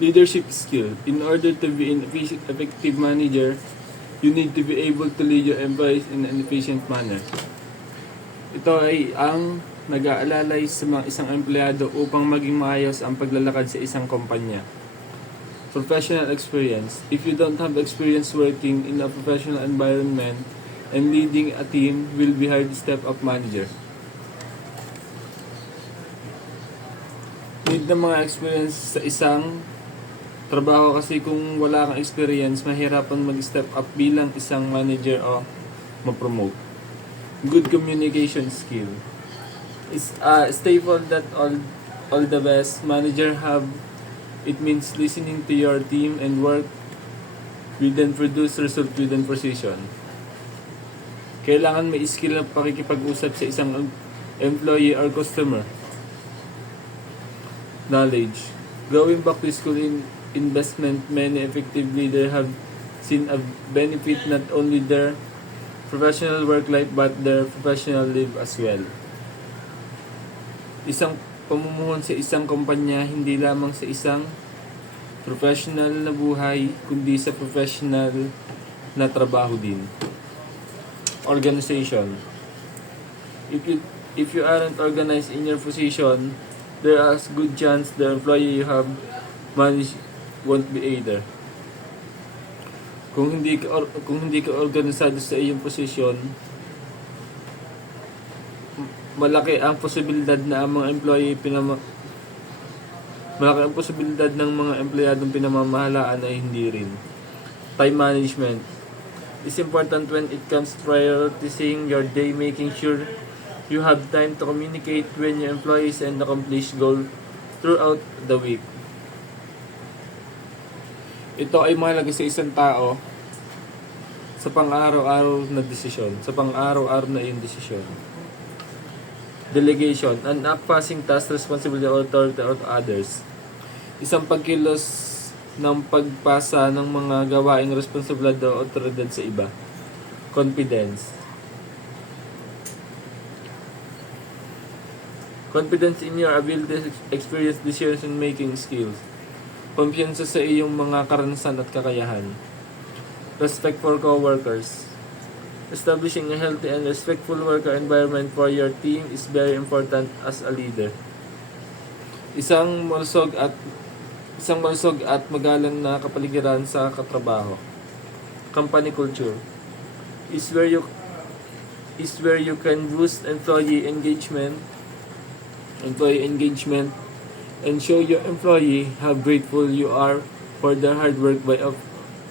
Leadership skill. In order to be an effective manager, you need to be able to lead your employees in an efficient manner. Ito ay ang nag-aalalay sa mga isang empleyado upang maging maayos ang paglalakad sa isang kumpanya. Professional experience. If you don't have experience working in a professional environment and leading a team, will be hard to step up manager. Need ng mga experience sa isang trabaho kasi kung wala kang experience, mahirapan mag-step up bilang isang manager o ma-promote. Good communication skill. It's a staple that all the best manager have. It means listening to your team and work with and produce result within precision. Kailangan may skill na pakikipag-usap sa isang employee or customer. Knowledge. Going back to school in investment, many effective leaders have seen a benefit not only their professional work life but their professional life as well. Isang pamumuhon sa isang kumpanya hindi lamang sa isang professional na buhay kundi sa professional na trabaho din. Organization. If you aren't organized in your position, there is good chance the employee you have managed won't be either. Kung hindi ka organisado sa iyong posisyon, malaki ang posibilidad na ang mga malaki ang posibilidad ng mga empleyadong pinamamahalaan ay hindi rin. Time management is important when it comes to prioritizing your day, making sure you have time to communicate with your employees and accomplish goals throughout the week. Ito ay mahalaga sa isang tao sa pang-araw-araw na desisyon, sa pang-araw-araw na iyong desisyon. Delegation, an act passing task responsibility or authority of others. Isang pagkilos ng pagpasa ng mga gawaing responsibilidad o otoridad sa iba. Confidence. Confidence in your ability, experience, decision-making skills. Kumpiyansa sa iyong mga karanasan at kakayahan. Respect for co-workers. Establishing a healthy and respectful worker environment for your team is very important as a leader. Isang malusog at magalang na kapaligiran sa katrabaho. Company culture is where you can boost employee engagement and show your employee how grateful you are for their hard work by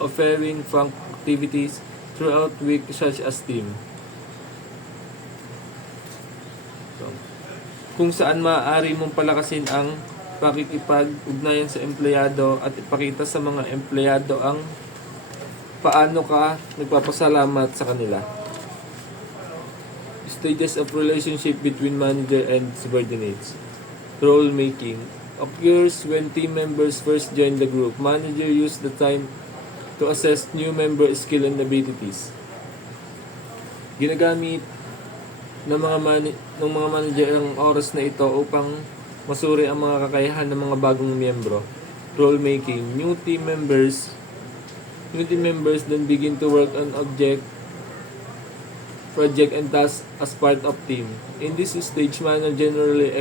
offering fun activities throughout week such as team. Kung saan maaari mong palakasin ang pakikipag-ugnayan sa empleyado at ipakita sa mga empleyado ang paano ka nagpapasalamat sa kanila. Stages of relationship between manager and subordinates. Role making occurs when team members first join the group. Manager use the time to assess new member skill and abilities. Ginagamit ng mga manager ang oras na ito upang masuri ang mga kakayahan ng mga bagong miyembro. Role making. New team members then begin to work on project and tasks as part of team. In this stage, manager generally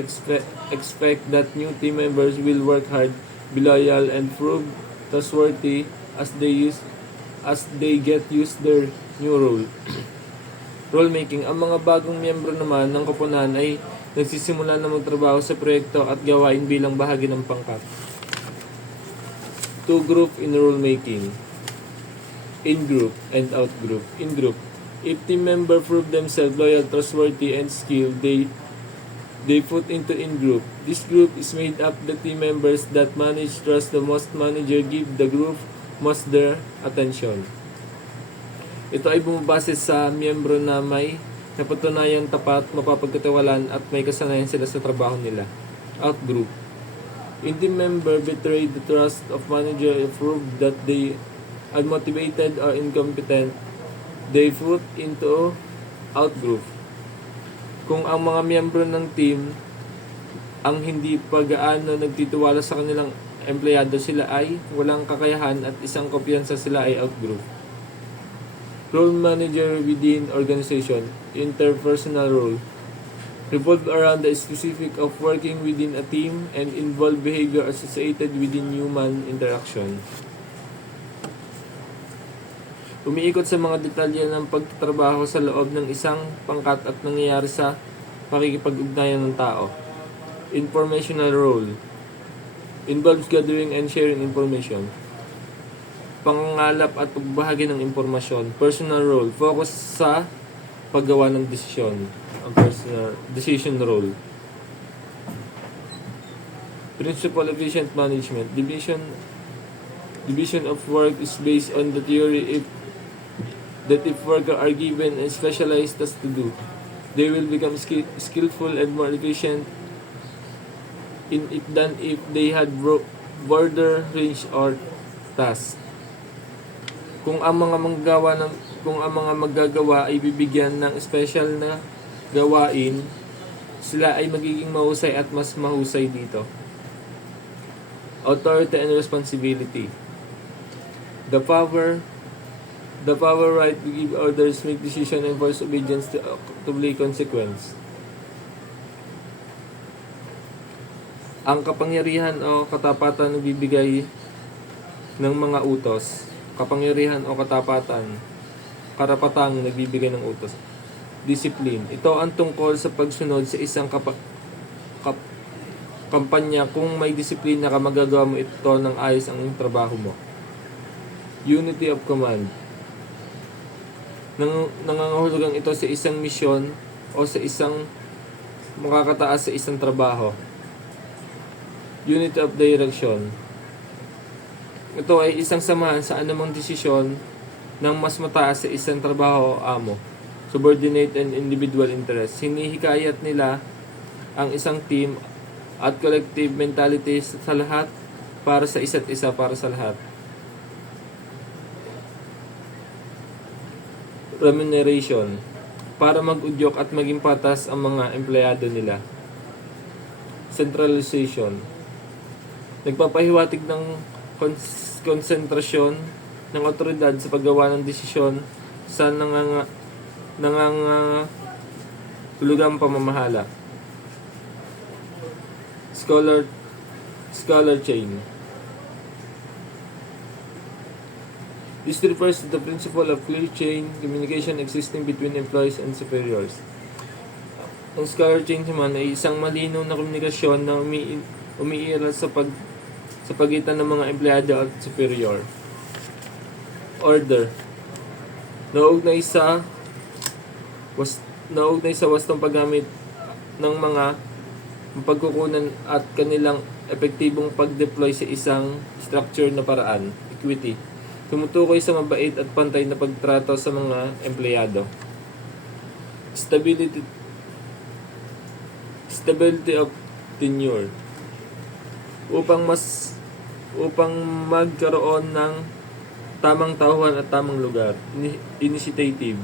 expect that new team members will work hard, be loyal, and prove trustworthy as they get used their new role. Role making. Ang mga bagong miyembro naman ng koponan ay nagsisimula na magtrabaho sa proyekto at gawain bilang bahagi ng pangkat. Two group in role making. In group and out group. In group. If team member prove themselves loyal, trustworthy, and skilled, they put into in group. This group is made up the team members that manage trust the most. Manager give the group most their attention. Ito ay bumabase sa miyembro na may napatunayang tapat, mapapagkatiwalaan at may kasanayan sila sa trabaho nila. Out group. In team member betray the trust of manager if proved that they are motivated or incompetent. They put into outgroup. Kung ang mga miyembro ng team ang hindi pag-aano nagtitiwala sa kanilang empleyado sila ay walang kakayahan at isang kumpiyansa sila ay outgroup. Role manager within organization, interpersonal role, revolve around the specific of working within a team and involve behavior associated within human interaction. Umiikot sa mga detalye ng pagtatrabaho sa loob ng isang pangkat at nangyayari sa pakikipag-ugnayan ng tao. Informational role, involves gathering and sharing information. Pangangalap at pagbahagi ng impormasyon. Personal role, focus sa paggawa ng desisyon. Ang personal decision role. Principle efficient management. Division of work is based on the theory that if workers are given a specialized task to do, they will become skillful and more efficient in it than if they had broader range or task. Kung ang mga maggagawa ay bibigyan ng special na gawain, sila ay magiging mahusay at mas mahusay dito. Authority and responsibility. The power right to give orders, make decisions, and enforce obedience to obey consequence. Ang kapangyarihan o katapatan na bibigay ng mga utos. Kapangyarihan o katapatan, karapatang nagbibigay ng utos. Discipline. Ito ang tungkol sa pagsunod sa isang kampanya. Kung may disiplina ka, magagawa mo ito ng ayos ang trabaho mo. Unity of command. Nangangahulugan ito sa isang misyon o sa isang makakataas sa isang trabaho. Unity of direction. Ito ay isang samahan sa anumang desisyon ng mas mataas sa isang trabaho o amo. Subordinate and individual interest. Hinihikayat nila ang isang team at collective mentality sa lahat para sa isa't isa, para sa lahat. Remuneration. Para mag-udyok at maging patas ang mga empleyado nila. Centralization. Nagpapahiwatig ng konsentrasyon ng otoridad sa paggawa ng desisyon sa nangangahulugang pamamahala. Scholar chain. This refers to the principle of clear chain communication existing between employees and superiors. Ang scholar chain naman ay isang malinaw na komunikasyon na umiiral sa pagitan ng mga empleyado at superior. Order. Nauugnay sa wastong paggamit ng mga pagkukunan at kanilang epektibong pag-deploy sa isang structure na paraan. Equity. Tumutukoy sa mabait at pantay na pagtrato sa mga empleyado. Stability of tenure. Upang magkaroon ng tamang tauhan at tamang lugar. Initiative.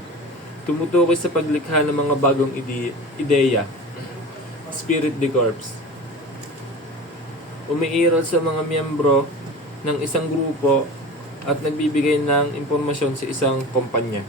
Tumutukoy sa paglikha ng mga bagong ideya. Spirit de corps. Umiiral sa mga miyembro ng isang grupo at nagbibigay ng impormasyon sa isang kumpanya.